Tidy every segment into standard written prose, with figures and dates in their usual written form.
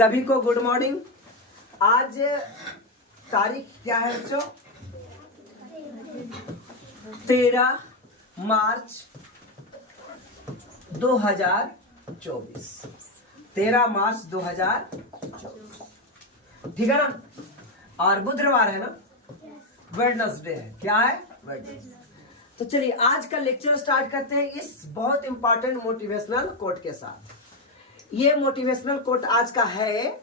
सभी को good morning. आज तारीख क्या है बच्चों? 13 मार्च 2024। 13 मार्च 2024, ठीक है ना? और बुधवार है ना, वेडनेसडे है। क्या है? वेडनेसडे। तो चलिए आज का लेक्चर स्टार्ट करते हैं इस बहुत इंपॉर्टेंट मोटिवेशनल कोट के साथ। ये मोटिवेशनल कोट आज का है,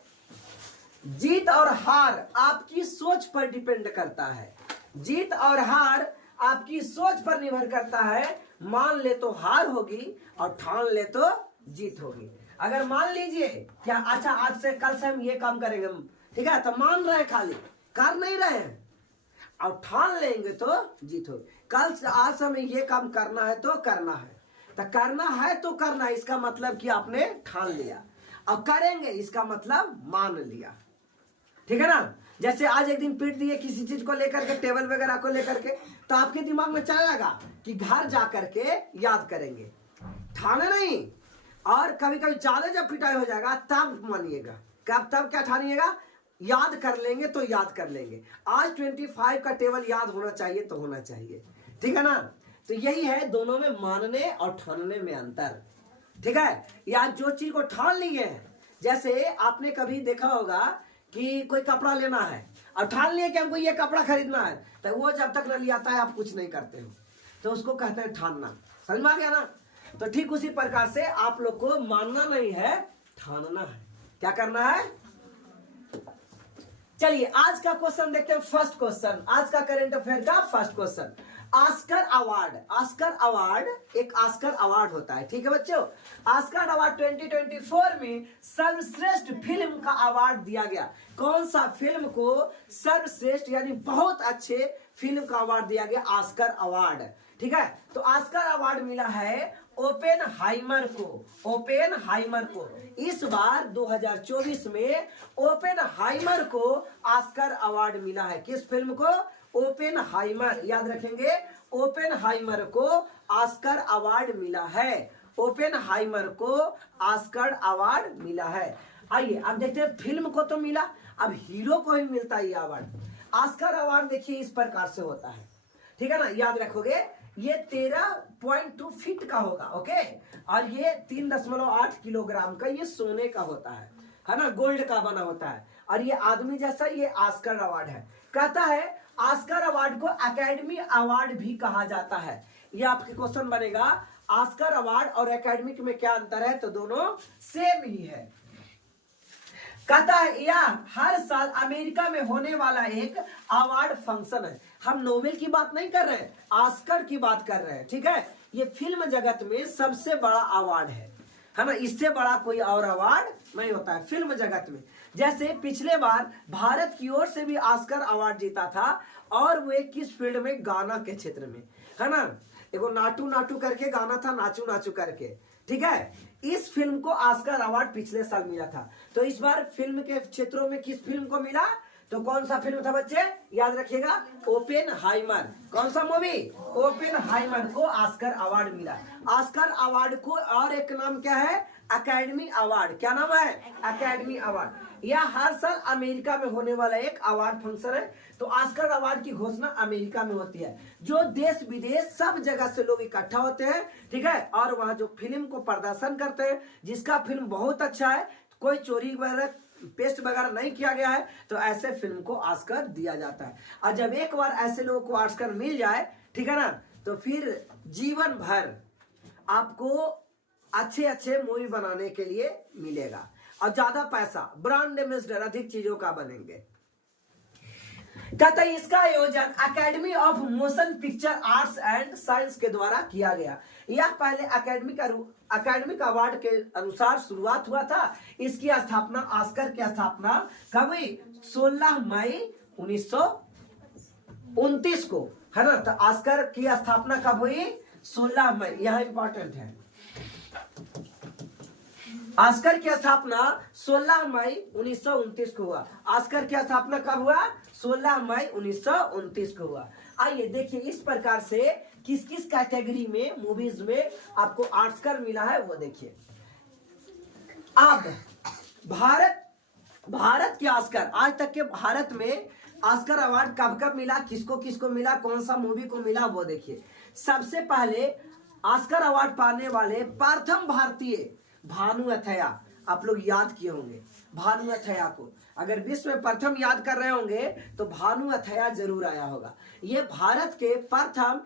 जीत और हार आपकी सोच पर डिपेंड करता है। जीत और हार आपकी सोच पर निर्भर करता है। मान ले तो हार होगी और ठान ले तो जीत होगी। अगर मान लीजिए क्या अच्छा आज से कल से हम ये काम करेंगे, ठीक है, तो मान रहे खाली कर नहीं रहे हैं, और ठान लेंगे तो जीत होगी। कल से आज से हमें ये काम करना है तो करना है, तो करना है तो करना है, इसका मतलब कि आपने ठान लिया। और करेंगे इसका मतलब मान लिया, ठीक है ना? जैसे आज एक दिन पीट दिए किसी चीज को लेकर के, टेबल वगैरह को लेकर के, तो आपके दिमाग में चलेगा कि घर जा करके याद करेंगे, ठाने नहीं। और कभी कभी ज्यादा जब पिटाई हो जाएगा तब मानिएगा, कब तब क्या ठानिएगा, याद कर लेंगे तो याद कर लेंगे। आज 25 का टेबल याद होना चाहिए तो होना चाहिए, ठीक है ना? तो यही है दोनों में मानने और ठानने में अंतर, ठीक है? या जो चीज को ठान लिए हैं, जैसे आपने कभी देखा होगा कि कोई कपड़ा लेना है और ठान लिए कि हमको ये कपड़ा खरीदना है, तो वो जब तक न ले आता है आप कुछ नहीं करते हो, तो उसको कहते हैं ठानना। समझ में आ गया ना? तो ठीक उसी प्रकार से आप लोग को मानना नहीं है, ठानना है। क्या करना है? चलिए आज का क्वेश्चन देखते हैं। फर्स्ट क्वेश्चन, आज का करंट अफेयर का first question, Oscar award. Oscar award एक ऑस्कर अवार्ड होता है, ठीक है बच्चों? ऑस्कर अवार्ड 2024 में सर्वश्रेष्ठ फिल्म का अवार्ड दिया गया। कौन सा फिल्म को सर्वश्रेष्ठ यानी बहुत अच्छे फिल्म का अवार्ड दिया गया? ऑस्कर अवार्ड, ठीक है? तो ऑस्कर अवार्ड मिला है ओपेनहाइमर को। ओपेनहाइमर को इस बार 2024 में ओपेनहाइमर को ऑस्कर अवार्ड मिला है। किस फिल्म को? ओपेनहाइमर, याद रखेंगे, ओपेनहाइमर को ऑस्कर अवार्ड मिला है। ओपेनहाइमर को ऑस्कर अवार्ड मिला है। आइए अब देखते हैं, फिल्म को तो मिला, अब हीरो को ही मिलता है ये अवार्ड। ऑस्कर अवार्ड देखिए इस प्रकार से होता है, ठीक है ना? याद रखोगे ये 13.2 फीट का होगा, ओके? और ये 3.8 किलोग्राम का ये सोने का होता है ना? गोल्ड का बना होता है। और ये आदमी जैसा ये ऑस्कर अवार्ड है। कहता है ऑस्कर अवार्ड को एकेडमी अवार्ड भी कहा जाता है। ये आपके क्वेश्चन बनेगा, ऑस्कर अवार्ड और एकेडमिक में क्या अंतर है? तो दोनों सेम ही है। कहता है यह हर साल अमेरिका में होने वाला एक अवार्ड फंक्शन है। हम नोबेल की बात नहीं कर रहे हैं, ऑस्कर की बात कर रहे हैं, ठीक है? ये फिल्म जगत में सबसे बड़ा अवार्ड है ना? इससे बड़ा कोई और अवार्ड नहीं होता है फिल्म जगत में। जैसे पिछले बार भारत की ओर से भी ऑस्कर अवार्ड जीता था, और वो किस फील्ड में? गाना के क्षेत्र में, है ना? एगो नाटू नाटू करके गाना था, नाचू नाचू करके, ठीक है? इस फिल्म को ऑस्कर अवार्ड पिछले साल मिला था। तो इस बार फिल्म के क्षेत्रों में किस फिल्म को मिला? तो कौन सा फिल्म था बच्चे? याद रखिएगा, ओपेनहाइमर। कौन सा मूवी? ओपेनहाइमर को ऑस्कर अवार्ड मिला। ऑस्कर अवार्ड को और एक नाम क्या है? Academy award. क्या नाम है? Academy award. यह हर साल अमेरिका में होने वाला एक अवार्ड फंक्शन है। तो ऑस्कर अवार्ड की घोषणा अमेरिका में होती है, जो देश विदेश सब जगह से लोग इकट्ठा होते हैं, ठीक है? और वह जो फिल्म को प्रदर्शन करते हैं, जिसका फिल्म बहुत अच्छा है, कोई चोरी वगैरह पेस्ट वगैरह नहीं किया गया है, तो ऐसे फिल्म को ऑस्कर दिया जाता है। और जब एक बार ऐसे लोगों को ऑस्कर मिल जाए, ठीक है ना, तो फिर जीवन भर आपको अच्छे अच्छे मूवी बनाने के लिए मिलेगा, और ज्यादा पैसा, ब्रांड एम्बेसडर, अधिक चीजों का बनेंगे। कहता है इसका आयोजन academy of motion picture arts and science के द्वारा किया गया। यह पहले एकेडमिक अवार्ड के अनुसार शुरुआत हुआ था। इसकी स्थापना, ऑस्कर की स्थापना कब हुई? 16 मई 1929 को, है ना? तो ऑस्कर की स्थापना कब हुई? 16 मई। यह इंपॉर्टेंट है। ऑस्कर की स्थापना 16 मई 1929 को हुआ। ऑस्कर की स्थापना कब हुआ? 16 मई 1929 को हुआ। आइए देखिए इस प्रकार से किस किस कैटेगरी में मूवीज में आपको ऑस्कर मिला है वो देखिए। अब भारत भारत के ऑस्कर, आज तक के भारत में ऑस्कर अवार्ड कब कब मिला, किसको किसको मिला, कौन सा मूवी को मिला, वो देखिए। सबसे पहले ऑस्कर अवार्ड पाने वाले प्रथम भारतीय भानु अथैया, आप लोग याद किए होंगे भानु अथैया को। अगर विश्व में प्रथम याद कर रहे होंगे तो भानु अथैया जरूर आया होगा। ये भारत के प्रथम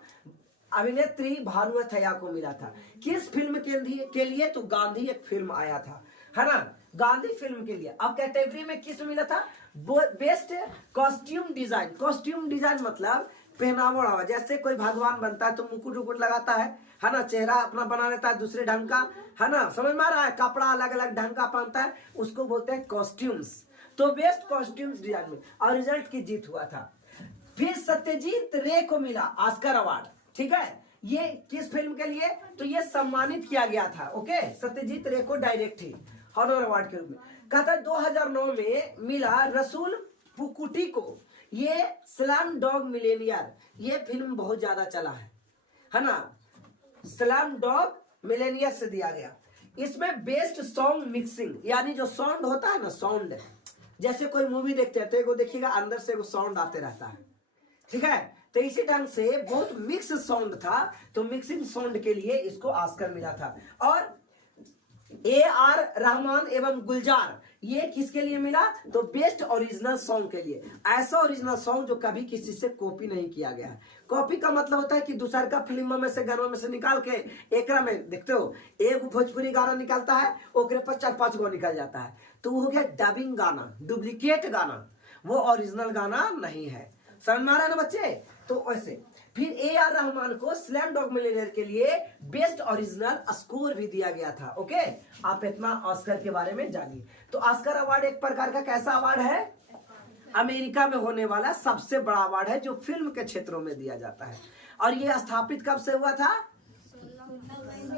अभिनेत्री भानु अथैया को मिला था। किस फिल्म के लिए? तो गांधी एक फिल्म आया था, है ना, गांधी फिल्म के लिए। अब कैटेगरी में किस मिला था? Best costume design. Costume design मतलब पहनावा ओढ़ावा। जैसे कोई भगवान बनता है तो मुकुट उकुट लगाता है ना, चेहरा अपना बना लेता है दूसरे ढंग का, है ना, समझ में आ रहा है, कपड़ा अलग अलग ढंग का पहनता है, उसको बोलते हैं कॉस्ट्यूम्स। तो बेस्ट कॉस्ट्यूम्स डिजाइन में और रिजल्ट की जीत हुआ था। फिर सत्यजीत रे को मिला ऑस्कर अवार्ड, ठीक है। ये किस फिल्म के लिए? तो ये सम्मानित किया गया था, ओके, सत्यजीत रे को डायरेक्ट ही हॉनर अवार्ड के रूप में। कहता 2009 में मिला रसूल पुकुटी को। ये स्लम डॉग मिलेनियर, ये फिल्म बहुत ज्यादा चला है ना, स्लम डॉग मिलेनियर से दिया गया। इसमें बेस्ट सॉन्ग मिक्सिंग, यानी जो साउंड होता है ना, साउंड, जैसे कोई मूवी देखते हैं तो एगो देखिएगा अंदर से वो साउंड आते रहता है, ठीक है, तो इसी ढंग से बहुत मिक्स साउंड था, तो मिक्सिंग साउंड के लिए इसको ऑस्कर मिला था। और AR रहमान एवं गुलजार, ये किसके लिए मिला? तो बेस्ट ओरिजिनल सॉन्ग के लिए। ऐसा ओरिजिनल सॉन्ग जो कभी किसी से कॉपी नहीं किया गया है। कॉपी का मतलब होता है कि दूसर का फिल्मों में से, गानों में से निकाल के एकरा में देखते हो, एक भोजपुरी गाना निकालता है, ओकरे पर 4-5 गो निकल जाता है, तो वो हो गया डबिंग गाना, डुप्लीकेट गाना, वो ओरिजिनल गाना नहीं है। समझ में आ रहा है ना बच्चे? तो ऐसे फिर AR रहमान को स्लैम डॉग मिलियनेयर के लिए बेस्ट ओरिजिनल स्कोर भी दिया गया था, ओके। आप इतना ऑस्कर के बारे में जानिए। तो ऑस्कर अवार्ड एक प्रकार का कैसा अवार्ड है? अमेरिका में होने वाला सबसे बड़ा अवार्ड है जो फिल्म के क्षेत्रों में दिया जाता है। और ये स्थापित कब से हुआ था?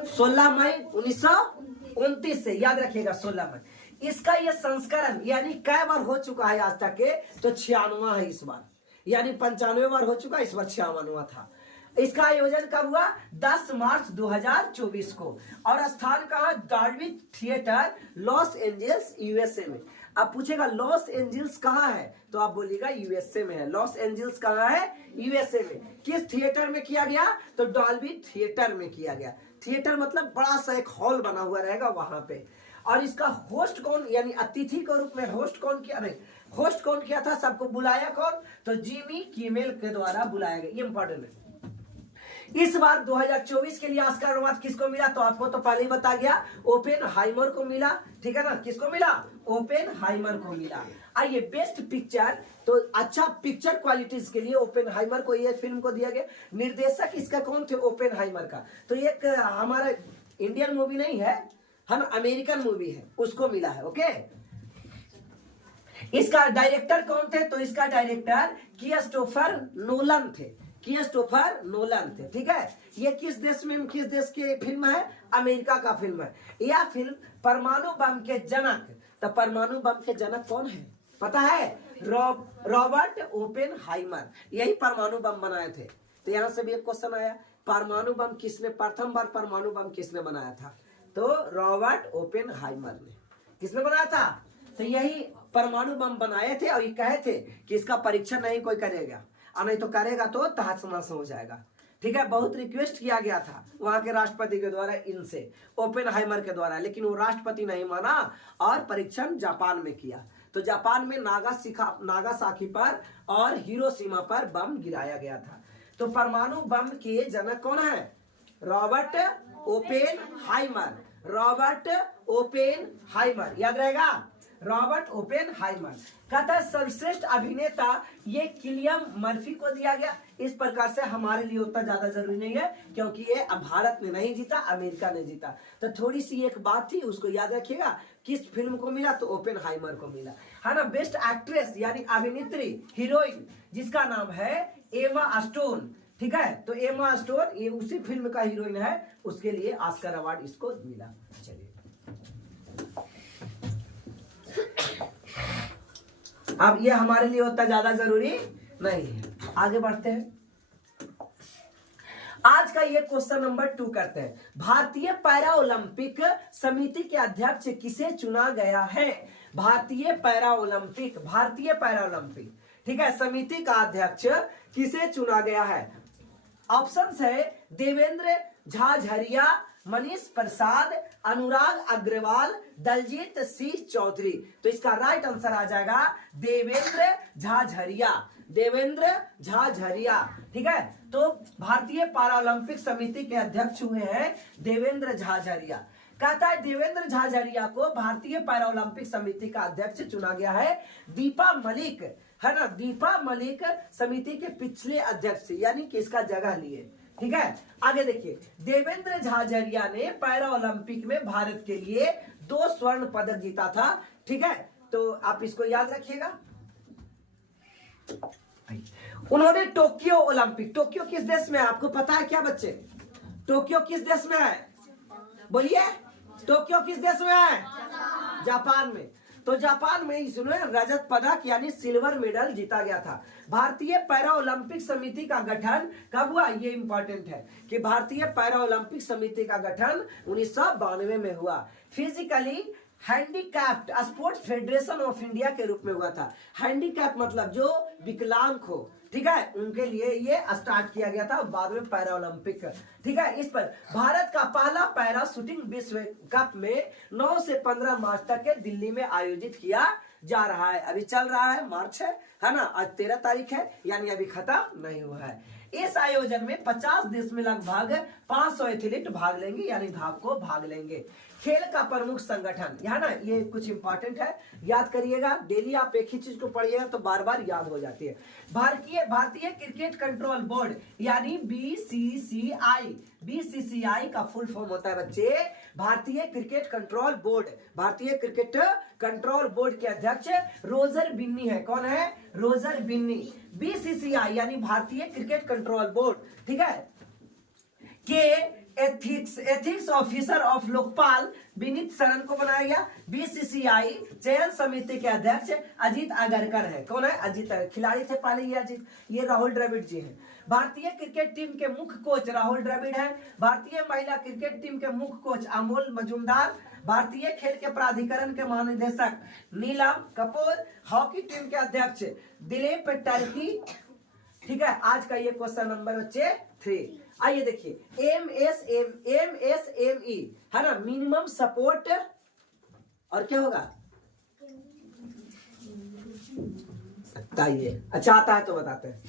16 मई 1929 से, याद रखिएगा 16 मई। इसका ये संस्करण यानी कई बार हो चुका है आज तक के? तो 96वां है इस बार, यानी 95 बार हो चुका, इस बार 56वां था। इसका आयोजन कब हुआ? 10 मार्च 2024 को। और स्थान कहा? Dolby theatre, Los Angeles, USA में। अब पूछेगा लॉस एंजल्स कहाँ है, तो आप बोलिएगा USA में है। लॉस एंजल्स कहाँ है? USA में। किस थिएटर में किया गया? तो डॉल्बी थिएटर में किया गया। थिएटर मतलब बड़ा सा एक हॉल बना हुआ रहेगा वहां पे। और इसका होस्ट कौन, यानी अतिथि के रूप में होस्ट कौन किया? नहीं, होस्ट कौन किया था? सबको बुलाया कौन? तो जिमी किमेल के द्वारा बुलाया गया। ये इंपॉर्टेंट है। इस बार 2024 के लिए ऑस्कर अवार्ड किसको मिला? तो आपको तो पहले ही बता गया, ओपेनहाइमर को मिला, ठीक है ना। किसको मिला? ओपेनहाइमर को मिला। आइए बेस्ट पिक्चर, तो अच्छा पिक्चर क्वालिटीज के लिए ओपेनहाइमर को ये फिल्म को दिया गया। निर्देशक इसका कौन थे? ओपेनहाइमर का। तो एक हमारा इंडियन मूवी नहीं है ना, अमेरिकन मूवी है, उसको मिला है, ओके। इसका डायरेक्टर कौन थे? तो इसका डायरेक्टर क्रिस्टोफर नोलन थे, क्रिस्टोफर नोलन थे, ठीक है। ये किस देश की फिल्म है? अमेरिका का फिल्म है। यह फिल्म परमाणु बम के जनक, तो परमाणु बम के जनक कौन है पता है? रॉबर्ट ओपेनहाइमर, यही परमाणु बम बनाए थे। तो यहां से भी एक क्वेश्चन आया, परमाणु बम किसने, प्रथम बार परमाणु बम किसने बनाया था? तो रॉबर्ट ओपेनहाइमर ने। किसने बनाया था? तो यही परमाणु बम बनाए थे। और ये कहे थे कि इसका परीक्षण नहीं कोई करेगा, और नहीं तो करेगा तो तहस-नहस हो जाएगा, ठीक है। बहुत रिक्वेस्ट किया गया था वहां के राष्ट्रपति के द्वारा इनसे, ओपेनहाइमर के द्वारा, लेकिन वो राष्ट्रपति नहीं माना और परीक्षण जापान में किया। तो जापान में नागासाकी पर और हिरोशिमा पर बम गिराया गया था। तो परमाणु बम के जनक कौन है? रॉबर्ट ओपेनहाइमर, रॉबर्ट ओपेनहाइमर, याद रहेगा, रॉबर्ट ओपेनहाइमर। कहता है सर्वश्रेष्ठ अभिनेता ये किलियन मर्फी को दिया गया। इस प्रकार से हमारे लिए उतना ज्यादा जरूरी नहीं है, क्योंकि ये भारत ने नहीं जीता, अमेरिका ने जीता। तो थोड़ी सी एक बात थी, उसको याद रखिएगा। किस फिल्म को मिला? तो ओपेनहाइमर को मिला, है ना। बेस्ट एक्ट्रेस यानी अभिनेत्री, हीरोइन, जिसका नाम है एमा स्टोन, ठीक है। तो एमा स्टोन ये उसी फिल्म का हीरोइन है, उसके लिए ऑस्कर अवार्ड इसको मिला। चलिए अब ये हमारे लिए उतना ज्यादा जरूरी नहीं है, आगे बढ़ते हैं। आज का ये क्वेश्चन नंबर 2 करते हैं। भारतीय पैरा ओलंपिक समिति के अध्यक्ष किसे चुना गया है? भारतीय पैरा ओलंपिक ठीक है, समिति का अध्यक्ष किसे चुना गया है? ऑप्शंस है देवेंद्र झाझरिया, मनीष प्रसाद, अनुराग अग्रवाल, दलजीत सिंह चौधरी। तो इसका राइट आंसर आ जाएगा देवेंद्र झाझरिया। ठीक है, तो भारतीय पैरा ओलंपिक समिति के अध्यक्ष हुए हैं देवेंद्र झाझरिया। कहता है देवेंद्र झाझरिया को भारतीय पैरा ओलंपिक समिति का अध्यक्ष चुना गया है। दीपा मलिक है ना, दीपा मलिक समिति के पिछले अध्यक्ष यानी कि इसका जगह लिए। ठीक है, आगे देखिए, देवेंद्र झाझरिया ने पैरा ओलंपिक में भारत के लिए 2 स्वर्ण पदक जीता था। ठीक है, तो आप इसको याद रखिएगा। उन्होंने टोक्यो ओलंपिक, टोक्यो किस देश में है आपको पता है क्या बच्चे? टोक्यो किस देश में है? बोलिए, टोक्यो किस देश में है? जापान में। तो जापान में इसने रजत पदक यानी सिल्वर मेडल जीता गया था। भारतीय पैरा ओलंपिक समिति का गठन कब हुआ? ये इंपॉर्टेंट है कि भारतीय पैरा ओलंपिक समिति का गठन 1992 में हुआ। Physically handicapped sports federation of India के रूप में हुआ था। हैंडीकैप मतलब जो विकलांग हो, ठीक है, उनके लिए ये स्टार्ट किया गया था, बाद में पैरा ओलंपिक। ठीक है, इस पर भारत का पहला पैरा शूटिंग विश्व कप में 9 से 15 मार्च तक के दिल्ली में आयोजित किया जा रहा है। अभी चल रहा है, मार्च है ना, आज 13 तारीख है, यानी अभी खत्म नहीं हुआ है। इस आयोजन में 50 देश में लगभग 500 एथलीट भाग लेंगे, यानी भाग लेंगे। खेल का प्रमुख संगठन, यहाँ ना ये कुछ इंपॉर्टेंट है, याद करिएगा। डेली आप एक ही चीज को पढ़िएगा तो बार बार याद हो जाती है। भारतीय क्रिकेट कंट्रोल बोर्ड यानी बीसीसीआई का फुल फॉर्म होता है बच्चे भारतीय क्रिकेट कंट्रोल बोर्ड। भारतीय क्रिकेट कंट्रोल बोर्ड के अध्यक्ष रोजर बिन्नी है। कौन है? रोजर बिन्नी। बीसीसीआई यानी भारतीय क्रिकेट कंट्रोल बोर्ड, ठीक है, के ethics officer of Lokpal Vineet शरण को बनाया गया। बीसीसीआई चयन समिति के अध्यक्ष अजीत अगरकर है। कौन है? अजीत, खिलाड़ी थे पहले ये अजीत, ये राहुल द्रविड़ जी हैं। भारतीय क्रिकेट टीम के मुख्य कोच राहुल द्रविड़ हैं। भारतीय महिला क्रिकेट टीम के मुख्य कोच अमोल मजूमदार। भारतीय खेल के प्राधिकरण के महानिदेशक नीलम कपूर। हॉकी टीम के अध्यक्ष दिलीप टर्की। ठीक है, आज का ये क्वेश्चन नंबर बच्चे 3। आइए देखिए, एमएसएमई है ना, मिनिमम सपोर्ट, और क्या होगा बताइए? अच्छा आता है तो बताते हैं।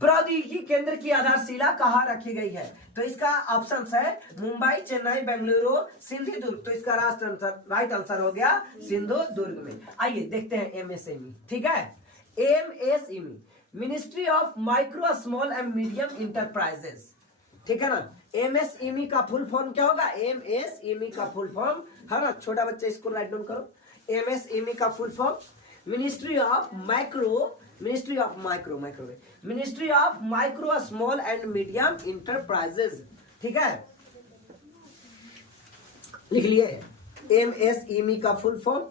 प्रौद्योगिकी केंद्र की आधारशिला कहाँ रखी गई है? तो इसका ऑप्शन है मुंबई, चेन्नई, बेंगलुरु, सिंधुदुर्ग। तो इसका राइट आंसर हो गया सिंधुदुर्ग में। आइए देखते हैं एमएसएमई। ठीक है, MSME ministry of micro small and medium enterprises. ठीक है ना, एमएसएमई का फुल फॉर्म क्या होगा? एमएसएमई का फुल फॉर्म है ना, छोटा बच्चा इसको राइट डाउन करो। एमएसएमई का full form ministry of micro small and medium enterprises. ठीक है, लिख लिए एमएसएमई का full form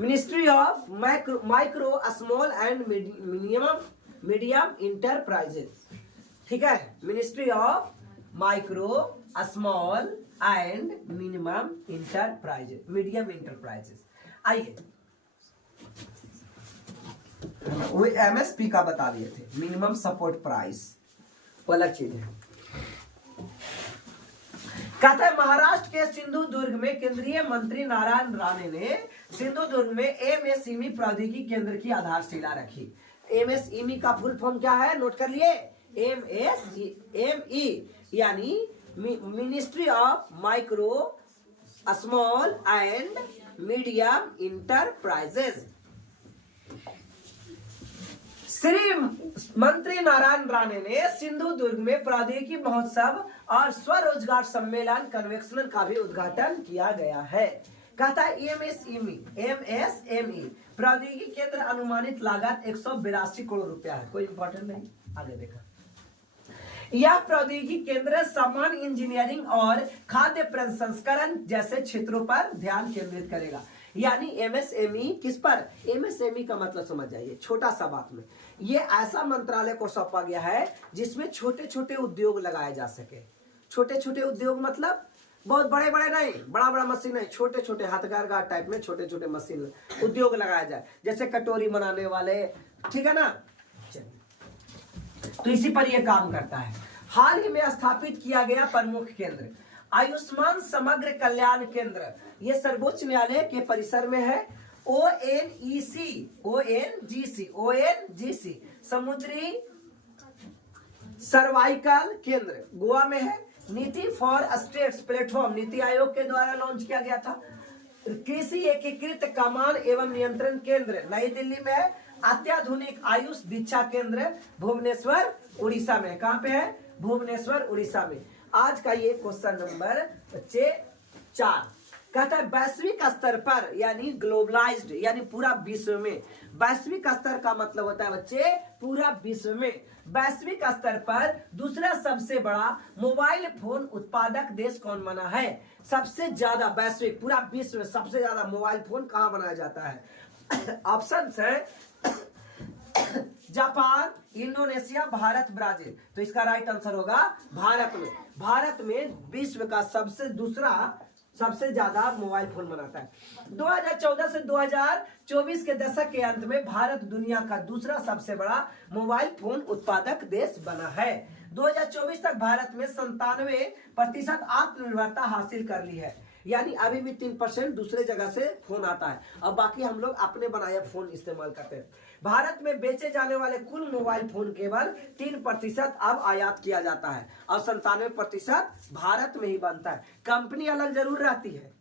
ministry of micro small and medium enterprises. ठीक है, ministry of micro small and medium enterprises. आइए, वो एमएसपी का बता दिए थे, मिनिमम सपोर्ट प्राइस, वो अलग चीज है। कहता है महाराष्ट्र के सिंधुदुर्ग में केंद्रीय मंत्री नारायण राणे ने सिंधुदुर्ग में एमएसएमई प्रौद्योगिकी केंद्र की आधारशिला रखी। एमएसएमई का फुल फॉर्म क्या है? नोट कर लिए, एमएसएमई यानी ministry of micro small and medium enterprises. Shri मंत्री नारायण राणे ने सिंधुदुर्ग में प्रौद्योगिकी महोत्सव और स्वरोजगार सम्मेलन कन्वेंशन का भी उद्घाटन किया गया है। कहता है एमएसएमई प्रौद्योगिकी केंद्र अनुमानित लागत 182 करोड़ रुपया है। कोई इंपॉर्टेंट नहीं, आगे देखा। यह प्रौद्योगिकी केंद्र सामान्य इंजीनियरिंग और खाद्य प्रसंस्करण जैसे क्षेत्रों पर ध्यान केंद्रित करेगा। यानी एमएसएमई किस पर, एमएसएमई का मतलब समझ जाइए, छोटा सा बात में, ये ऐसा मंत्रालय को सौंपा गया है जिसमें छोटे छोटे उद्योग लगाए जा सके। छोटे छोटे उद्योग मतलब बहुत बड़े बड़े नहीं, बड़ा बड़ा मशीन नहीं, छोटे छोटे हथकरघा टाइप में छोटे छोटे मशीन उद्योग लगाया जाए, जैसे कटोरी बनाने वाले, ठीक है ना। तो इसी पर यह काम करता है। हाल ही में स्थापित किया गया प्रमुख केंद्र आयुष्मान समग्र कल्याण केंद्र, यह सर्वोच्च न्यायालय के परिसर में है। ओएनजीसी समुद्री सर्वाइकल केंद्र गोवा में है। नीति for states platform NITI Aayog के द्वारा लॉन्च किया गया था। कृषि एकीकृत कमान एवं नियंत्रण केंद्र नई दिल्ली में है। अत्याधुनिक आयुष दीक्षा केंद्र भुवनेश्वर उड़ीसा में, कहां पे है, भुवनेश्वर उड़ीसा में। आज का ये क्वेश्चन नंबर बच्चे 4 कहता है वैश्विक स्तर पर, यानी ग्लोबलाइज्ड, यानी पूरा विश्व में। वैश्विक स्तर का मतलब होता है बच्चे पूरा विश्व में। वैश्विक स्तर पर दूसरा सबसे बड़ा मोबाइल फोन उत्पादक देश कौन बना है? सबसे ज्यादा वैश्विक पूरा विश्व में सबसे ज्यादा मोबाइल फोन कहां बनाया जाता है? ऑप्शन है जापान, इंडोनेशिया, भारत, ब्राजील। तो इसका राइट आंसर होगा भारत में। भारत में विश्व का सबसे ज्यादा मोबाइल फोन बनाता है। 2014 से 2024 के दशक के अंत में भारत दुनिया का दूसरा सबसे बड़ा मोबाइल फोन उत्पादक देश बना है। 2024 तक भारत में 97% आत्मनिर्भरता हासिल कर ली है, यानी अभी भी 3% दूसरे जगह से फोन आता है और बाकी हम लोग अपने बनाए फोन इस्तेमाल करते हैं। भारत में बेचे जाने वाले कुल मोबाइल फोन केवल 3% अब आयात किया जाता है और 97% भारत में ही बनता है। कंपनी अलग जरूर रहती है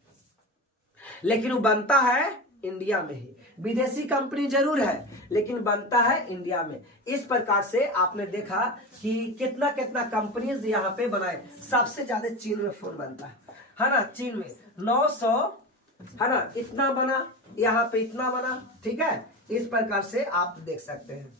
लेकिन वो बनता है इंडिया में ही। विदेशी कंपनी जरूर है लेकिन बनता है इंडिया में। इस प्रकार से आपने देखा कि कितना कितना कंपनीज यहाँ पे बनाए। सबसे ज्यादा चीन में फोन बनता है ना, चीन में 900 है ना, इतना बना, यहाँ पे इतना बना, ठीक है। इस प्रकार से आप देख सकते हैं।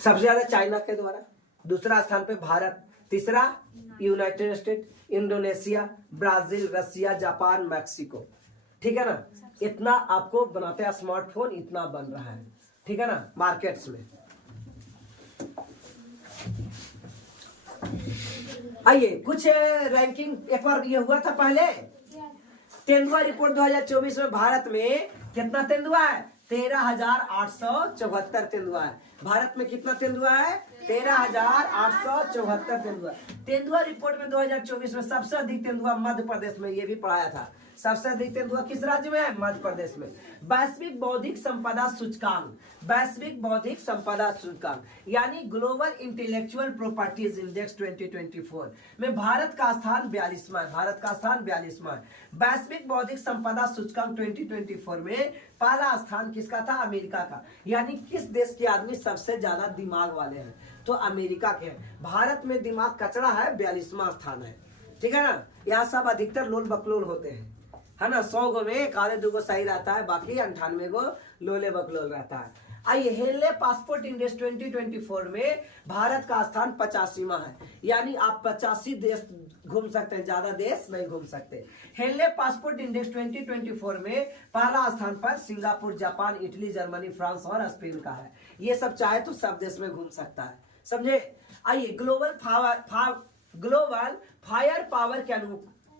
सबसे ज्यादा चाइना के द्वारा, दूसरा स्थान पे भारत, तीसरा यूनाइटेड स्टेट, इंडोनेशिया, ब्राजील, रसिया, जापान, मैक्सिको, ठीक है ना। इतना आपको बनाते हैं स्मार्टफोन, इतना बन रहा है, ठीक है ना, मार्केट्स में। आइए कुछ रैंकिंग एक बार ये हुआ था पहले। तेंदुआ रिपोर्ट 2024 में भारत में कितना तेंदुआ है? 13,874 तेंदुआ है। भारत में कितना तेंदुआ है? 13,874 तेंदुआ। तेंदुआ रिपोर्ट में 2024 में सबसे अधिक तेंदुआ मध्य प्रदेश में, ये भी पढ़ाया था। सबसे अधिक तेंदुआ किस राज्य में है? मध्य प्रदेश में। वैश्विक बौद्धिक संपदा सूचकांक, वैश्विक बौद्धिक संपदा सूचकांक यानी ग्लोबल इंटेलेक्चुअल प्रॉपर्टीज इंडेक्स 2024 में भारत का स्थान 42वां है। भारत का स्थान 42वां है। वैश्विक बौद्धिक संपदा सूचकांक 2024 में पहला स्थान किसका था? अमेरिका का। यानी किस देश के आदमी सबसे ज्यादा दिमाग वाले हैं? तो अमेरिका के हैं। भारत में दिमाग कचड़ा है, 42वां स्थान है, ठीक है ना। यहाँ सब अधिकतर लोल बकलोल होते हैं, है ना। 100 गो में एक आधे 2 गो सही रहता है, बाकी 98 गो लोले बकलोल रहता है। आइए हेनले पासपोर्ट इंडेक्स 2024 में भारत का स्थान 85वां है। यानी आप 85 देश घूम सकते हैं, ज्यादा देश नहीं घूम सकते। हेनले पासपोर्ट इंडेक्स 2024 में पहला स्थान पर Singapore, Japan, Italy, Germany, France और स्पेन का है। ये सब चाहे तो सब देश में घूम सकता है, समझे। आइए ग्लोबल फायर पावर के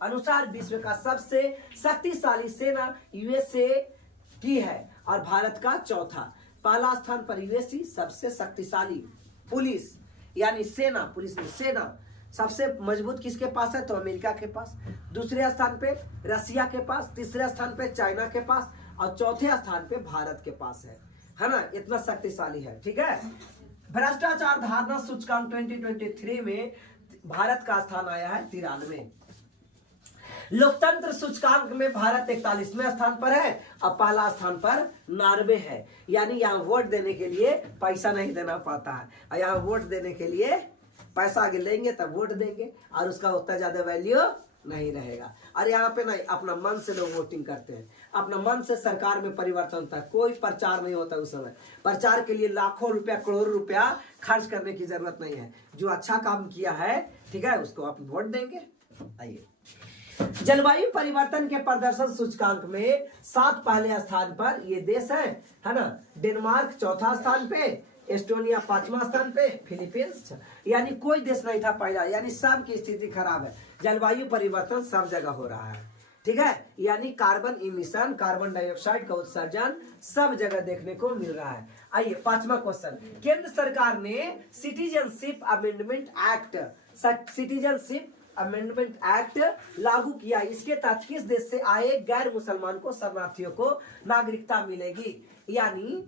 अनुसार विश्व का सबसे शक्तिशाली सेना यूएसए की है और भारत का चौथा। पहला स्थान पर यूएसए सबसे शक्तिशाली पुलिस यानी सेना, पुलिस में सेना सबसे मजबूत किसके पास है? तो अमेरिका के पास। दूसरे स्थान पे रसिया के पास, तीसरे स्थान पे चाइना के पास और चौथे स्थान पे भारत के पास है ना। इतना शक्तिशाली है, ठीक है। भ्रष्टाचार धारणा सूचकांक 2023 में भारत का स्थान आया है 93। लोकतंत्र सूचकांक में भारत 41वें स्थान पर है और पहला स्थान पर नॉर्वे है। यानी यहाँ वोट देने के लिए पैसा नहीं देना पड़ता है और यहाँ वोट देने के लिए पैसा आगे लेंगे तब वोट देंगे और उसका उतना ज्यादा वैल्यू नहीं रहेगा। और यहाँ पे नहीं, अपना मन से लोग वोटिंग करते हैं, अपना मन से सरकार में परिवर्तन होता है। कोई प्रचार नहीं होता उस समय। प्रचार के लिए लाखों रुपया, करोड़ों रुपया खर्च करने की जरूरत नहीं है। जो अच्छा काम किया है, ठीक है, उसको आप वोट देंगे। आइए जलवायु परिवर्तन के प्रदर्शन सूचकांक में 7 पहले स्थान पर ये देश है ना। डेनमार्क चौथा स्थान पे, एस्टोनिया 5वां स्थान पे, फिलीपींस, यानी कोई देश नहीं था पहला, यानी सबकी स्थिति खराब है। जलवायु परिवर्तन सब जगह हो रहा है, ठीक है। यानी कार्बन इमिशन, कार्बन डाइऑक्साइड का उत्सर्जन सब जगह देखने को मिल रहा है। आइए 5वां क्वेश्चन, केंद्र सरकार ने सिटीजनशिप अमेंडमेंट एक्ट लागू किया। इसके तहत किस देश से आए गैर मुसलमान को शरणार्थियों को नागरिकता मिलेगी। यानी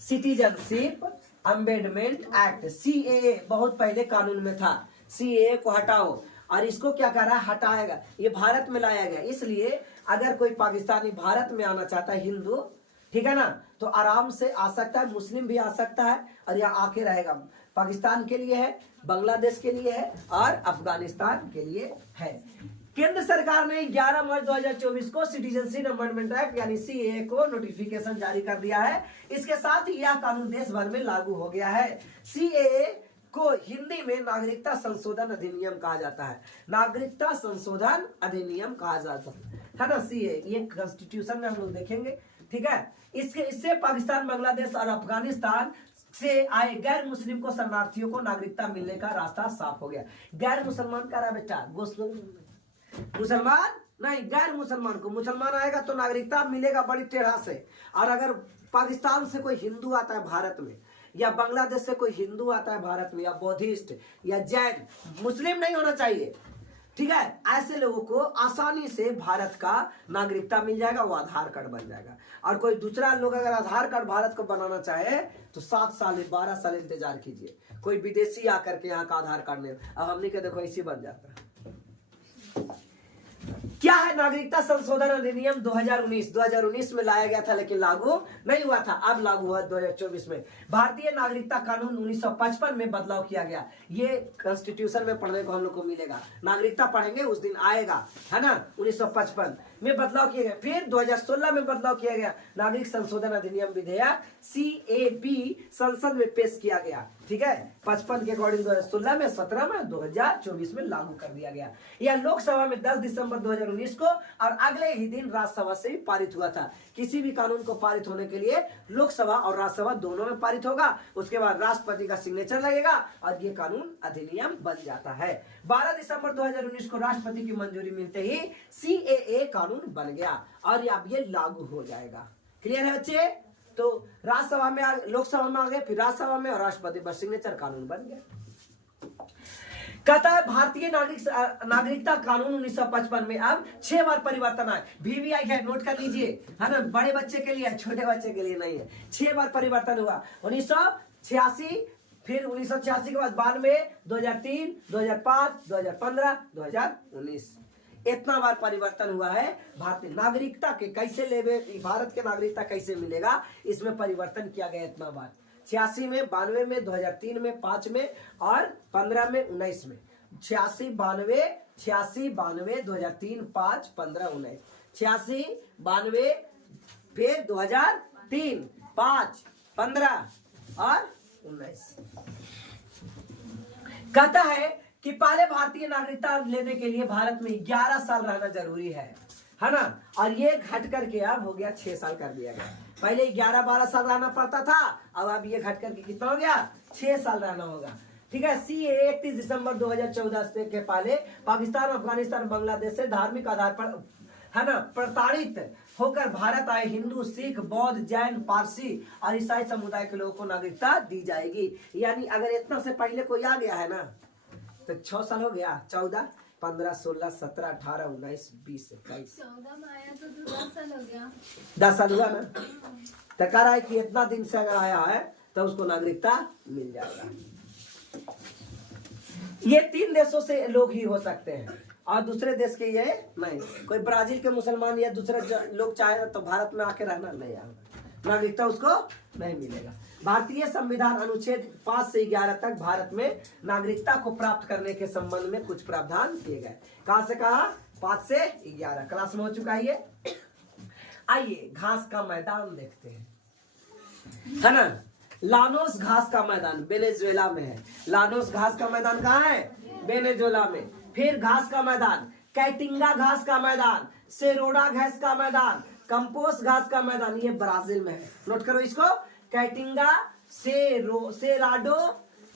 सिटीजनशिप अमेंडमेंट एक्ट, CAA बहुत पहले कानून में था, CAA को हटाओ और इसको क्या कर रहा है, हटाएगा। ये भारत में लाया गया, इसलिए अगर कोई पाकिस्तानी भारत में आना चाहता है, हिंदू, ठीक है ना, तो आराम से आ सकता है, मुस्लिम भी आ सकता है और यहाँ आके रहेगा। पाकिस्तान के लिए है, बांग्लादेश के लिए है और अफगानिस्तान के लिए है। केंद्र सरकार ने 11 मार्च 2024 को सिटीजनशिप अमेंडमेंट एक्ट यानी CAA को नोटिफिकेशन जारी कर दिया है। इसके साथ ही यह कानून देश भर में लागू हो गया है। CAA को हिंदी में नागरिकता संशोधन अधिनियम कहा जाता है। नागरिकता संशोधन अधिनियम कहा जाता है ना। CAA ये कॉन्स्टिट्यूशन में हम लोग देखेंगे, ठीक है। इससे पाकिस्तान, बांग्लादेश और अफगानिस्तान से आए गैर मुस्लिम को शरणार्थियों को नागरिकता मिलने का रास्ता साफ हो गया। गैर मुसलमान का रहा बेटा, मुसलमान नहीं, गैर मुसलमान को, मुसलमान आएगा तो नागरिकता मिलेगा बड़ी टेढ़ा से। और अगर पाकिस्तान से कोई हिंदू आता है भारत में, या बांग्लादेश से कोई हिंदू आता है भारत में, या बौद्धिस्ट या जैन, मुस्लिम नहीं होना चाहिए, ठीक है। ऐसे लोगों को आसानी से भारत का नागरिकता मिल जाएगा, वो आधार कार्ड बन जाएगा। और कोई दूसरा लोग अगर आधार कार्ड भारत को बनाना चाहे तो 7 साल 12 साल इंतजार कीजिए। कोई विदेशी आकर के यहाँ का आधार कार्ड नहीं, अब हमने के देखो ऐसे बन जाता है। क्या है नागरिकता संशोधन अधिनियम 2019 में लाया गया था, लेकिन लागू नहीं हुआ था, अब लागू हुआ 2024 में। भारतीय नागरिकता कानून 1955 में बदलाव किया गया। ये कॉन्स्टिट्यूशन में पढ़ने को हम लोग को मिलेगा, नागरिकता पढ़ेंगे उस दिन आएगा, है ना। 1955 में बदलाव किया गया, फिर 2016 में बदलाव किया गया। नागरिक संशोधन अधिनियम विधेयक CAB संसद में पेश किया गया, ठीक है। 55 के अकॉर्डिंग 2016 में, 17 में, 2024 में लागू कर दिया गया। यह लोकसभा में 10 दिसंबर 2019 को और अगले ही दिन राज्यसभा से भी पारित हुआ था। किसी भी कानून को पारित होने के लिए लोकसभा और राज्यसभा दोनों में पारित होगा, उसके बाद राष्ट्रपति का सिग्नेचर लगेगा और ये कानून अधिनियम बन जाता है। 12 दिसंबर 2019 को राष्ट्रपति की मंजूरी मिलते ही CAA कानून बन गया और अब ये लागू हो जाएगा। क्लियर है बच्चे। तो राज्यसभा में लोकसभा में आ गए, फिर राज्यसभा में, और राष्ट्रपति पर सिग्नेचर, कानून बन गया। कहता है भारतीय नागरिकता कानून 1955 में अब 6 बार परिवर्तन आए। VVI है, नोट कर लीजिए, है ना। बड़े बच्चे के लिए है, छोटे बच्चे के लिए नहीं है। 6 बार परिवर्तन हुआ। 1986, फिर 1986 के बाद 92, 2003, 2005, 2015, 2019, इतना बार परिवर्तन हुआ है। भारतीय नागरिकता के कैसे लेवे, भारत के नागरिकता कैसे मिलेगा, इसमें परिवर्तन किया गया इतना बार। 86 में, 92 में, 2003 में, 5 में और 15 में, 19 में। 86, 92, 2003, 5, 15, 19, 86, 92, फिर 2003, 5, 15 और 19। कहता है कि पहले भारतीय नागरिकता लेने के लिए भारत में 11 साल रहना जरूरी है ना। और ये घट करके अब हो गया 6 साल कर दिया गया। पहले 11-12 साल रहना पड़ता था, अब ये घट करके कितना हो गया, 6 साल रहना होगा, ठीक है। CAA 31 दिसंबर 2014 से के पहले पाकिस्तान, अफगानिस्तान, बांग्लादेश से धार्मिक आधार पर, है ना, प्रताड़ित होकर भारत आए हिंदू, सिख, बौद्ध, जैन, पारसी और ईसाई समुदाय के लोगों को नागरिकता दी जाएगी। यानी अगर इतना से पहले कोई आ गया है ना, तो 6 साल हो गया, 14, 15, 16, 17, 18, 19, 20, 21, 14 में आया तो 10 साल हो गया। 10 साल हुआ ना। तो कह रहा है कि इतना दिन से अगर आया है तो उसको नागरिकता मिल जाएगा। ये 3 देशों से लोग ही हो सकते हैं और दूसरे देश के ये नहीं। कोई ब्राजील के मुसलमान या दूसरे लोग चाहे तो भारत में आके रहना नहीं आएगा, नागरिकता उसको नहीं मिलेगा। भारतीय संविधान अनुच्छेद 5 से 11 तक भारत में नागरिकता को प्राप्त करने के संबंध में कुछ प्रावधान किए गए। कहां से कहा, 5 से 11 क्लास में हो चुका है ये। आइए घास का मैदान देखते हैं, है ना। लानोस घास का मैदान वेनेजुएला में है। लानोस घास का मैदान कहाँ है, वेनेजुएला में। फिर घास का मैदान कैटिंगा घास का मैदान, सेरोडा घास का मैदान, कंपोस घास का मैदान, ये ब्राजील में है। नोट करो इसको, कैटिंगा, सेराडो,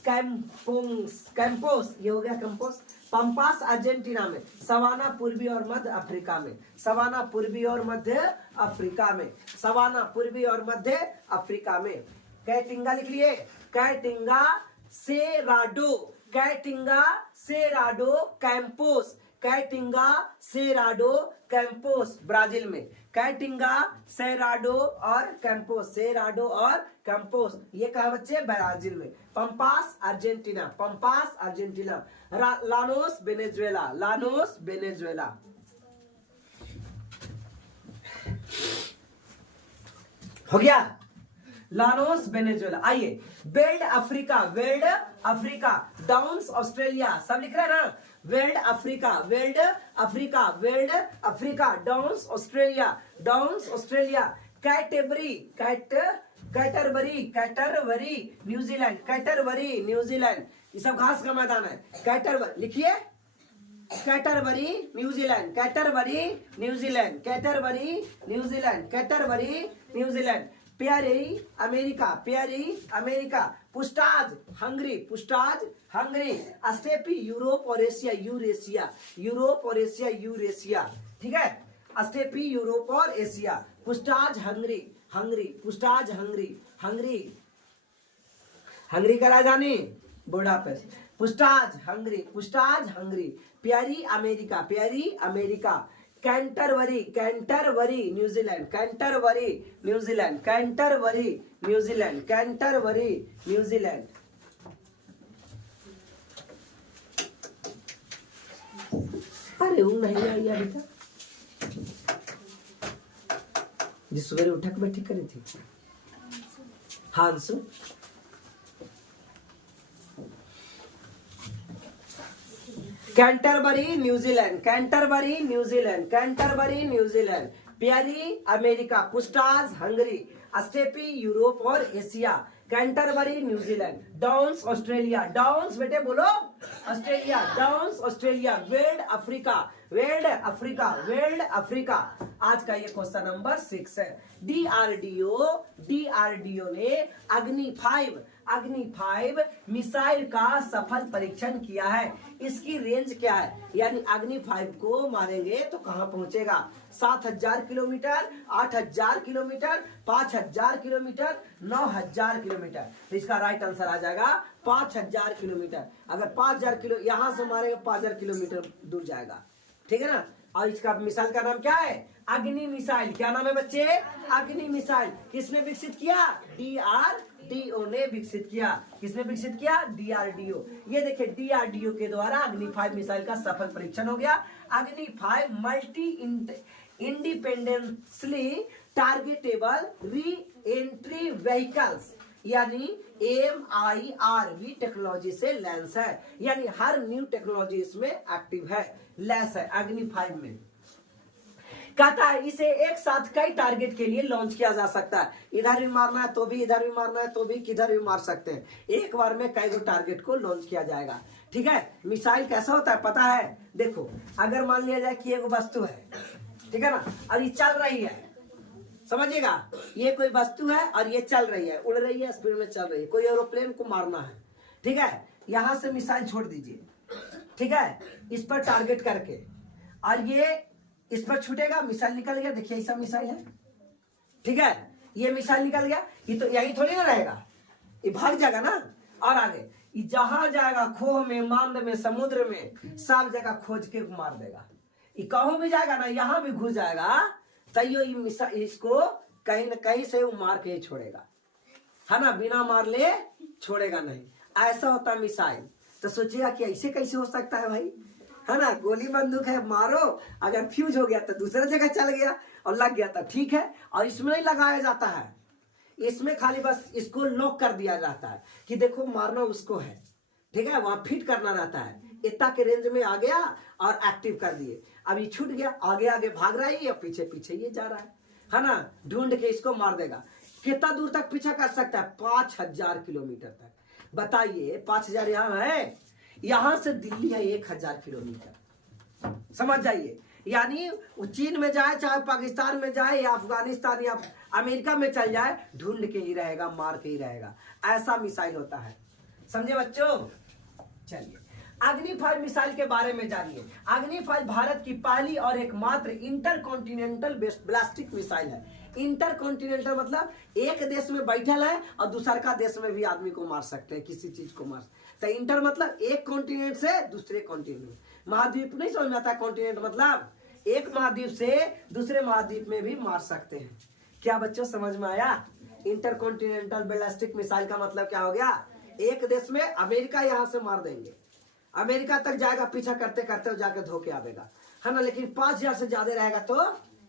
कैंपोस, ये हो गया कैंपोस। पंपास अर्जेंटीना में, सवाना पूर्वी और मध्य अफ्रीका में, सवाना पूर्वी और मध्य अफ्रीका में, सवाना पूर्वी और मध्य अफ्रीका में। कैटिंगा लिख लिए, Caatinga, Cerrado, Caatinga, Cerrado, Campos, Caatinga, Cerrado, Campos Brazil में, कैटिंगा, सेराडो और कैंपोस, सेराडो और कैंपोस, ये कहा बच्चे ब्राजील में। Pampas Argentina, pampas Argentina. Llanos Venezuela, Llanos Venezuela. हो गया, लानोस वेनेजुएला। आइए, weld Africa, veld Africa, downs Australia, सब लिख रहे हैं ना, weld Africa, veld Africa, veld Africa, downs Australia, downs Australia. कैटरबरी, कैटरबरी, कैटरबरी New Zealand, Canterbury New Zealand, ये सब घास का मैदान है। कैटरबरी लिखिए, Canterbury New Zealand, Canterbury New Zealand, Canterbury New Zealand, Canterbury New Zealand. Prairie America, prairie America. Pusztas Hungary, Pusztas Hungary. Steppe Europe और Asia, Eurasia, Europe और Asia, Eurasia, ठीक है। स्टेपी यूरोप और Asia. Pusztas Hungary, Hungary, Pusztas Hungary, Hungary, Hungary का राजधानी Budapest. Pusztas Hungary, Pusztas Hungary. Prairie America, prairie America. Canterbury, Canterbury New Zealand, Canterbury New Zealand, Canterbury New Zealand, Canterbury New Zealand. अरे वो नहीं आई अभी तक, जिस सुबह उठा के बैठी करी थी हांसू। Canterbury New Zealand, Canterbury New Zealand, Canterbury New Zealand. Prairie America, Pusztas Hungary. Steppe Europe और Asia. Canterbury New Zealand. Downs Australia, downs बेटे बोलो Australia, downs Australia. Veld Africa, veld Africa, veld Africa. आज का ये क्वेश्चन नंबर 6 है। डीआरडीओ, डीआरडीओ ने अग्नि 5, अग्नि 5 मिसाइल का सफल परीक्षण किया है। इसकी रेंज क्या है, यानी अग्नि 5 को मारेंगे तो कहां पहुंचेगा? 7000 किलोमीटर, 8000 किलोमीटर, 5000 किलोमीटर, 9000 किलोमीटर। तो इसका राइट आंसर आ जाएगा 5000 किलोमीटर। अगर 5000 किलो यहां से मारेंगे 5000 किलोमीटर दूर जाएगा, ठीक है ना। और इसका मिसाइल का नाम क्या है? अग्नि मिसाइल। क्या नाम है बच्चे? अग्नि मिसाइल। किसने विकसित किया? डीआरडीओ ने विकसित किया। किसने विकसित किया? डीआरडीओ। ये देखिए डीआरडीओ के द्वारा अग्नि 5 मिसाइल का सफल परीक्षण हो गया। अग्नि 5 multi independently targetable re entry vehicles, यानी MIRV टेक्नोलॉजी से लैंस है, यानी हर न्यू टेक्नोलॉजी इसमें एक्टिव है, लैस है अग्नि 5 में। कहता है इसे एक साथ कई टारगेट के लिए लॉन्च किया जा सकता है। इधर भी मारना है तो भी, इधर भी मारना है तो भी, किधर भी मार सकते हैं। एक बार में कई टारगेट को लॉन्च किया जाएगा, ठीक है। मिसाइल कैसा होता है पता है? देखो अगर मान लिया जाए कि एक वस्तु है, ठीक है ना, और ये चल रही है, समझिएगा, ये कोई वस्तु है और ये चल रही है, उड़ रही है, स्पीड में चल रही है। कोई एरोप्लेन को मारना है, ठीक है, यहां से मिसाइल छोड़ दीजिए, ठीक है, इस पर टारगेट करके, और ये इस पर छूटेगा, मिसाइल निकल गया। देखिए ऐसा मिसाइल है, ठीक है, ये मिसाइल निकल गया, ये तो यही थोड़ी ना रहेगा, ये भाग जाएगा ना। और आगे ये जहां जाएगा, खोह में, मांद में, समुद्र में, सब जगह खोज के मार देगा। ये कहूं भी जाएगा ना, यहां भी घुस जाएगा, तैयो इसको कहीं न कहीं से वो मार के छोड़ेगा, है ना, बिना मार ले छोड़ेगा नहीं। ऐसा होता मिसाइल। तो सोचिएगा कि ऐसे कैसे हो सकता है भाई, है ना। गोली बंदूक है, मारो, अगर फ्यूज हो गया तो दूसरी जगह चल गया और लग गया तो ठीक है। और इसमें नहीं लगाया जाता है, इसमें खाली बस इसको लॉक कर दिया जाता है कि देखो मारना उसको है, ठीक है, वहां फिट करना रहता है। इतना के रेंज में आ गया और एक्टिव कर दिए। अब ये छूट गया, आगे आगे भाग रहा है या पीछे पीछे ये जा रहा है ना, ढूंढ के इसको मार देगा। कितना दूर तक पीछा कर सकता है? 5000 किलोमीटर तक। बताइए 5000 यहाँ है, यहां से दिल्ली है 1000 किलोमीटर, समझ जाइए। यानी वो चीन में जाए, चाहे पाकिस्तान में जाए, या अफगानिस्तान या अमेरिका में चल जाए, ढूंढ के ही रहेगा, मार के ही रहेगा। ऐसा मिसाइल होता है, समझे बच्चों। चलिए अग्नि 5 मिसाइल के बारे में जानिए। अग्नि 5 भारत की पहली और एकमात्र इंटरकॉन्टिनेंटल बैलिस्टिक मिसाइल है। इंटरकॉन्टिनेंटल मतलब एक देश में बैठल है और दूसर का देश में भी आदमी को मार सकते हैं, किसी चीज को मार। तो इंटर मतलब एक कॉन्टिनेंट से दूसरे कॉन्टिनेंट, महाद्वीप नहीं समझ में आता है। कॉन्टिनेंट मतलब एक महाद्वीप से दूसरे महाद्वीप में भी मार सकते हैं। क्या बच्चों समझ में आया? इंटरकॉन्टिनेंटल बैलिस्टिक मिसाइल का मतलब क्या हो गया? एक देश में अमेरिका यहां से मार देंगे, अमेरिका तक जाएगा, पीछा करते करते जाके धोके आवेगा, है ना। लेकिन 5000 से ज्यादा रहेगा तो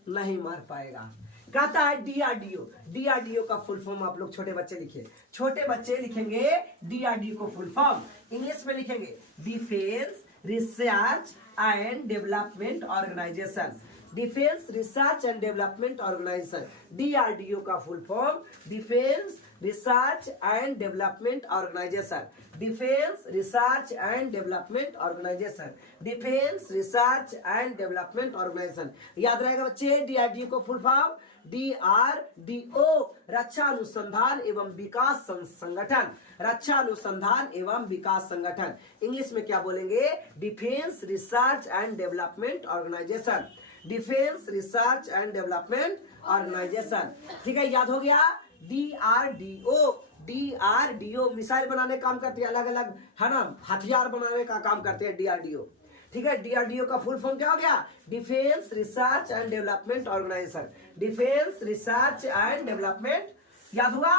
नहीं मार पाएगा। कहता है डीआरडीओ। डीआरडीओ का फुल फॉर्म आप लोग छोटे बच्चे लिखिए। छोटे बच्चे लिखेंगे डीआरडीओ को फुल फॉर्म, इंग्लिश में लिखेंगे defence research and development organisation. Defence research and development organisation, DRDO का full form defence research and development organisation. Defence research and development organisation, defence research and development organisation. याद रहेगा बच्चे DRDO को full form DRDO, रक्षा अनुसंधान एवं विकास संगठन। रक्षा अनुसंधान एवं विकास संगठन, इंग्लिश में क्या बोलेंगे? Defence research and development organisation. Defence research and development organisation, ठीक है, याद हो गया। डीआरडीओ, डीआरडीओ मिसाइल बनाने का काम करती है, अलग अलग, है ना, हथियार बनाने का काम करते हैं डीआरडीओ। ठीक है, डीआरडीओ का फुल फॉर्म क्या हो गया? Defence research and development organisation. Defence research and development, याद हुआ?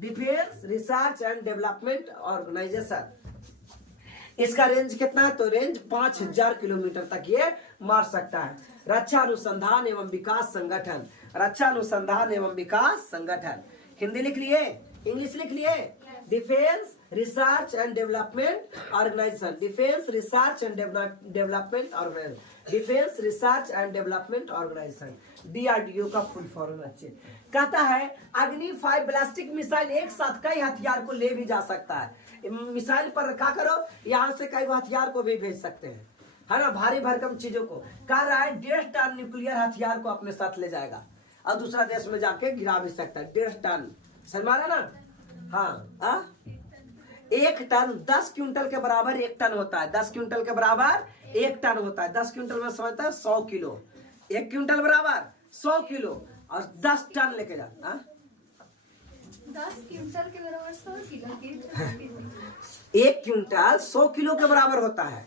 Defence research and development organisation. इसका रेंज कितना है? तो रेंज 5000 किलोमीटर तक ये मार सकता है। रक्षा अनुसंधान एवं विकास संगठन, रक्षा अनुसंधान एवं विकास संगठन। हिंदी लिख लिए, इंग्लिश लिख लिए। Defence research and development organisation, defence research and development organisation, defence research and development organisation, DRDO का फुल फॉर्म बच्चे। कहता है अग्नि 5 बैलिस्टिक मिसाइल एक साथ कई हथियार को ले भी जा सकता है। मिसाइल पर रखा करो, यहाँ से कई हथियार को भी भेज सकते हैं, है ना, भारी भरकम चीजों को। कह रहा है 1.5 टन न्यूक्लियर हथियार को अपने साथ ले जाएगा और दूसरा देश में जाके गिरा भी सकता है। 1.5 टन, समझ में आ रहा ना? हाँ, 1 टन 10 क्विंटल के बराबर 1 टन होता है। 10 क्विंटल के बराबर 1 टन होता है। 10 क्विंटल में समझता है 100 किलो। 1 क्विंटल बराबर 100 किलो और 10 टन लेके जा। 10 क्विंटल के बराबर 100 किलो की 1 क्विंटल 100 किलो के बराबर होता है,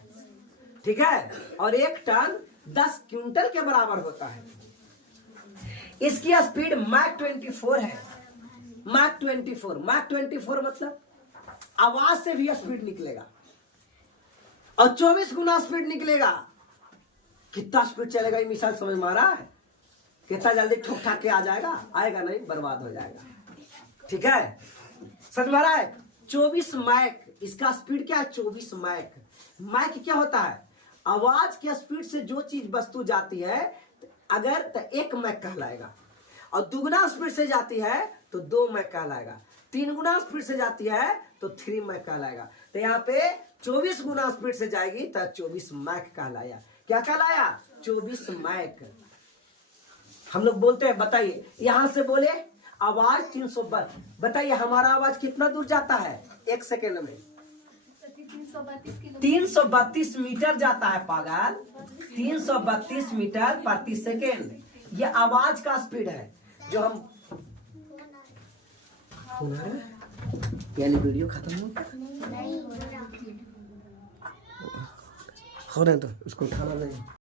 ठीक है, और 1 टन 10 क्विंटल के बराबर होता है। इसकी स्पीड मैक 24 है। मैक 24 मतलब आवाज से भी स्पीड निकलेगा और 24 गुना स्पीड निकलेगा। कितना स्पीड चलेगा ये मिसाइल, समझ में आ रहा है? कितना जल्दी ठोक ठाक के आ जाएगा? आएगा नहीं, बर्बाद हो जाएगा। ठीक है, समझ में आ रहा है? 24 मैक, इसका स्पीड क्या है? 24 मैक। मैक क्या होता है? आवाज के स्पीड से जो चीज वस्तु जाती है अगर तो 1 मैक कहलाएगा, और दुगुना स्पीड से जाती है तो 2 मैक कहलाएगा, 3 गुना स्पीड से जाती है तो 3 मैक कहलाएगा। तो यहाँ पे 24 गुना स्पीड से जाएगी तो 24 मैक कहलाया। क्या कहलाया? 24 मैक। हम लोग बोलते हैं, बताइए, यहां से बोले आवाज 300, बताइए हमारा आवाज कितना दूर जाता है 1 सेकेंड में? 332 मीटर जाता है पागल। 332 मीटर प्रति सेकेंड ये आवाज का स्पीड है जो हम। यानी वीडियो खत्म हो रहा है तो उसको उठाना नहीं।